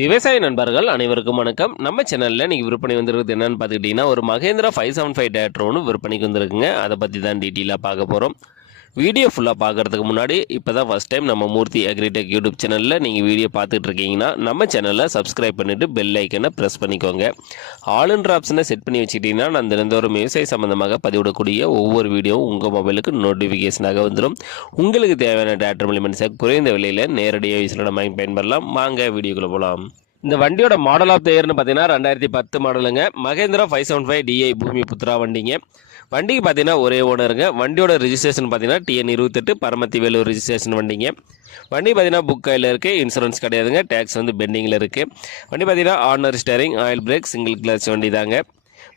விவசாய நண்பர்கள் அனைவருக்கும் வணக்கம். நம்ம சேனலில் நீங்கள் விற்பனை வந்துருக்குது என்னென்னு பார்த்துக்கிட்டிங்கன்னா, ஒரு மகேந்திரா 575 டிராக்டர் ஒன்று விற்பனைக்கு வந்துருக்குங்க. அதை பற்றி தான் டீட்டெயிலாக பார்க்க போகிறோம். வீடியோ ஃபுல்லாக பார்க்குறதுக்கு முன்னாடி இப்போ தான் ஃபஸ்ட் டைம் நம்ம மூர்த்தி அக்ரிடெக் யூடியூப் சேனலில் நீங்கள் வீடியோ பார்த்துட்டு இருக்கீங்கன்னா நம்ம சேனலில் சப்ஸ்கிரைப் பண்ணிவிட்டு பெல் ஐக்கனை ப்ரெஸ் பண்ணிக்கோங்க. ஆல்ன்ற ஆப்ஷனை செட் பண்ணி வச்சுக்கிட்டிங்கன்னா நான் தினந்தோறும் விவசாய சம்மந்தமாக பதிவிடக்கூடிய ஒவ்வொரு வீடியோவும் உங்கள் மொபைலுக்கு நோட்டிஃபிகேஷனாக வந்துடும். உங்களுக்கு தேவையான டிராக்டர் மூலியமாக குறைந்த விலையில் நேரடியாக யூஸில் நம்ம பயன்பெறலாம். வாங்க வீடியோக்குள்ளே போகலாம். இந்த வண்டியோட மாடல் ஆஃப் த இயர்னு பார்த்தீங்கன்னா 2010 மாடலுங்க. மகேந்திரா 575 DI பூமி புத்ரா வண்டிங்க. வண்டிக்கு பார்த்தீங்கன்னா ஒரே ஓனருங்க. வண்டியோட ரிஜிஸ்ட்ரேஷன் பார்த்தீங்கன்னா TN 28 பரமத்தி வேலூர் ரிஜிஸ்ட்ரேஷன் வண்டிங்க. வண்டி பார்த்தீங்கன்னா புக் கையில் இருக்குது, இன்சூரன்ஸ் கிடையாதுங்க, டேக்ஸ் வந்து பெண்டிங்கில் இருக்குது. வண்டி பார்த்தீங்கன்னா ordinary steering, oil break, single clutch வண்டி தாங்க.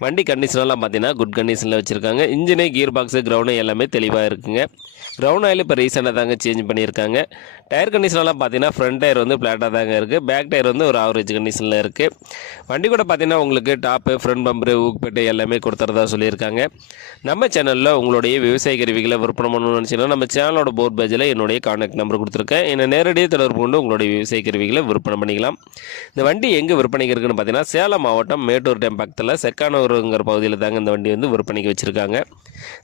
வண்டி கண்டிஷனெல்லாம் பார்த்தீங்கன்னா குட் கண்டிஷனில் வச்சுருக்காங்க. இன்ஜினு, கியர் பாக்ஸு, கிரவுண்டு எல்லாமே தெளிவாக இருக்குங்க. கிரவுண்ட் ஆயில் இப்போ ரீசெண்டாக தாங்க சேஞ்ச் பண்ணியிருக்காங்க. டயர் கண்டிஷனெல்லாம் பார்த்தீங்கன்னா ஃப்ரண்ட் டயர் வந்து ஃப்ளாட்டாக தாங்க இருக்குது, பேக் டயர் வந்து ஒரு ஆவரேஜ் கண்டிஷனில் இருக்குது. வண்டி கூட பார்த்தீங்கன்னா உங்களுக்கு டாப்பு, ஃப்ரண்ட் பம்பரு, ஊக்குப்பேட்டை எல்லாமே கொடுத்துறதா சொல்லியிருக்காங்க. நம்ம சேனலில் உங்களுடைய விவசாய கருவிகளை விற்பனை பண்ணணும்னு நினச்சிங்கன்னா நம்ம சேனலோட போர்ட் பேஜில் என்னுடைய கான்டாக்ட் நம்பர் கொடுத்துருக்கேன். என்னை நேரடியாக தொடர்பு கொண்டு உங்களுடைய விவசாய கருவிகளை விற்பனை பண்ணிக்கலாம். இந்த வண்டி எங்கே விற்பனைக்கு இருக்குன்னு பார்த்தீங்கன்னா சேலம் மாவட்டம் மேட்டூர் டேம் பக்கத்தில் செக்கானூருங்கிற பகுதியில் தாங்க இந்த வண்டி வந்து விற்பனைக்கு வச்சுருக்காங்க.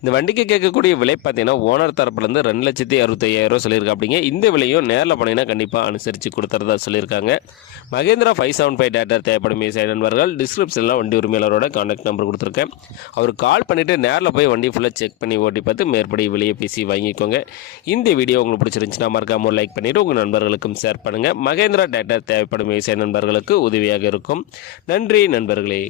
இந்த வண்டிக்கு கேட்கக்கூடிய விலை பார்த்தீங்கன்னா ஓனர் தரப்புலேருந்து 2,65,000 சொல்லியிருக்காங்க. அப்படிங்க இந்த விலையும் நேரில் போனீங்கன்னா கண்டிப்பாக அனுசரித்து கொடுத்துறதா சொல்லியிருக்காங்க. மகேந்திரா 575 டிராக்டர் தேவைப்படும் விவசாய நண்பர்கள் டிஸ்கிரிப்ஷனில் வண்டி உரிமையாளரோட கான்டாக்ட் நம்பர் கொடுத்துருக்கேன். அவர் கால் பண்ணிவிட்டு நேரில் போய் வண்டி ஃபுல்லாக செக் பண்ணி ஓட்டி பார்த்து மேற்படி விலையை பேசி வாங்கிக்கோங்க. இந்த வீடியோ உங்களுக்கு பிடிச்சிருந்துச்சுன்னா மறக்காம ஒரு லைக் பண்ணிவிட்டு உங்கள் நண்பர்களுக்கும் ஷேர் பண்ணுங்கள். மகேந்திரா டிராக்டர் தேவைப்படும் விவசாய நண்பர்களுக்கு உதவியாக இருக்கும். நன்றி நண்பர்களே.